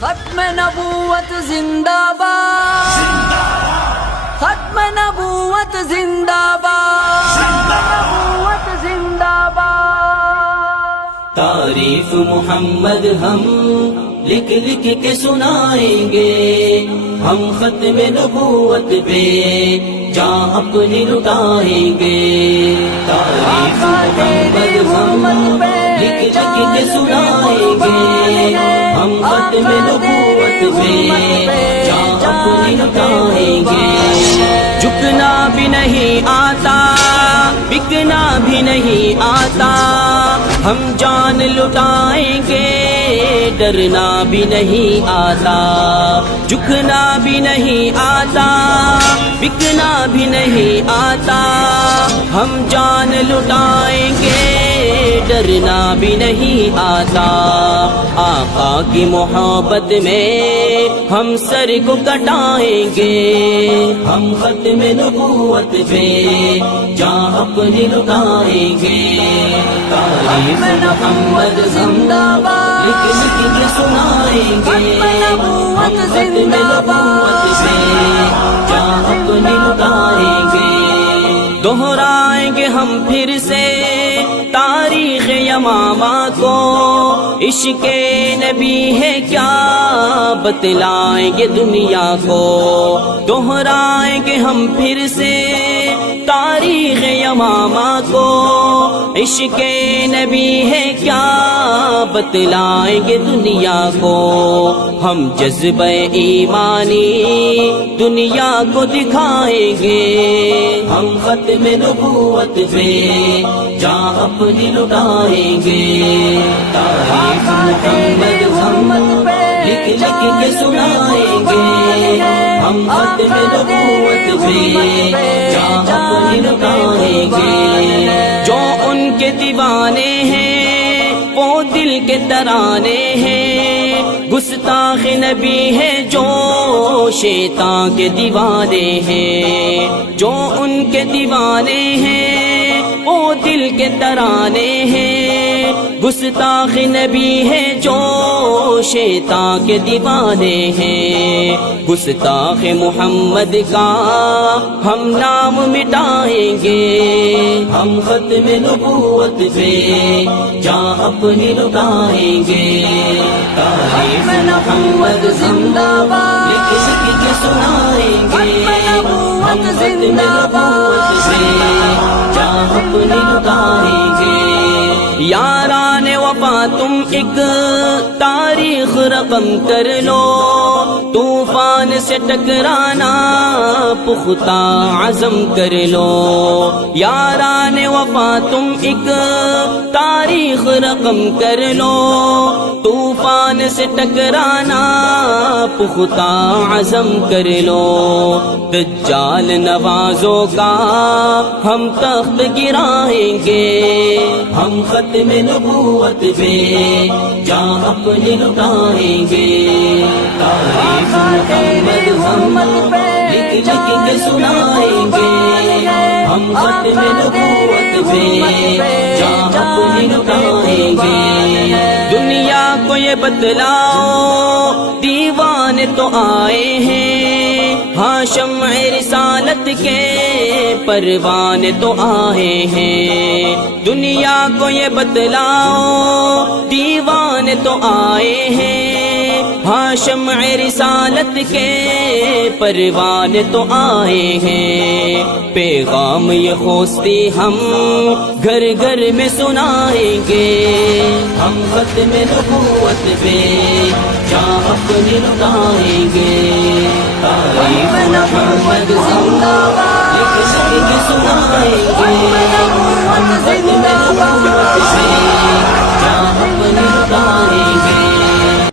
ختم نبوت زندہ باد، ختم نبوت زندہ باد، نبوت زندہ باد۔ تعریف محمد ہم لکھ لکھ کے سنائیں گے، ہم ختم نبوت پہ جاں اپنی لٹائیں گے۔ تعریف محمد ہم لکھ لکھ کے سنائیں گے، ہم ختم نبوت پہ جاں اپنی لٹائیں گے۔ جھکنا بھی نہیں آتا، بکنا بھی نہیں آتا، ہم جان لٹائیں گے، ڈرنا بھی نہیں آتا۔ جھکنا بھی نہیں آتا، بکنا بھی نہیں آتا، ہم جان لٹائیں گے، ڈرنا بھی نہیں آتا۔ آقا کی محبت میں ہم سر کو کٹائیں گے، ہم ختم نبوت پہ جاں اپنی لٹائیں گے۔ تعریف محمد زندہ باد، لکھ لکھ کے سنائیں گے، ہم ختم نبوت پہ جاں اپنی لٹائیں گے۔ دہرائیں گے ہم پھر سے تاریخ یمامہ کو، عشق نبی ہے کیا بتلائیں گے دنیا کو۔ دہرائیں گے ہم پھر سے تاریخ یمامہ کو، عشق نبی ہے کیا بتلائیں گے دنیا کو۔ ہم جذبہ ایمانی دنیا کو دکھائیں گے، ہم ختم نبوت پہ جاں اپنی لٹائیں گے۔ تعریف محمد ہم لکھ لکھ کے سنائیں گے، ہم ختم نبوت پہ جاں اپنی لٹائیں گے۔ جو ان کے دیوانے ہیں وہ دل کے ترانے ہیں، گستاخ نبی ہے جو شیطان کے دیوانے ہیں۔ جو ان کے دیوانے ہیں وہ دل کے ترانے ہیں، گستاخ نبی ہے جو شیطان کے دیوانے ہیں۔ گستاخ محمد کا ہم نام مٹائیں گے، ہم ختم نبوت پہ جاں اپنی لٹائیں گے۔ تعریف محمد زندہ باد، لکھ لکھ کے سنائیں گے، ہم ختم نبوت پہ جاں اپنی لٹائیں گے۔ یاران وفا تم ایک تاریخ رقم کر لو، طوفان سے ٹکرانا پختہ عزم کر لو۔ یاران وفا تم ایک تاریخ رقم کر لو، طوفان سے ٹکرانا پختہ عزم کر لو۔ دجال نوازوں کا ہم تخت گرائیں گے، ہم ختم نبوت پہ جاں اپنی لٹائیں گے۔ تعریف محمد ہم لکھ لکھ کے سنائیں گے، ہم ختم نبوت پہ جاں اپنی لٹائیں گے۔ دنیا کو یہ بتلاؤ دیوانے تو آئے ہیں، ہاں شمع رسالت کے پروانے تو آئے ہیں۔ دنیا کو یہ بتلاؤ دیوانے تو آئے ہیں، ہاں شمع رسالت کے پروانے تو آئے ہیں۔ پیغام یہ خوستی ہم گھر گھر میں سنائیں گے، ہم ختم نبوت پہ جاں اپنی لٹائیں گے۔ تعریف محمد زندہ باد، لکھ لکھ کے سنائیں گے، ہم ختم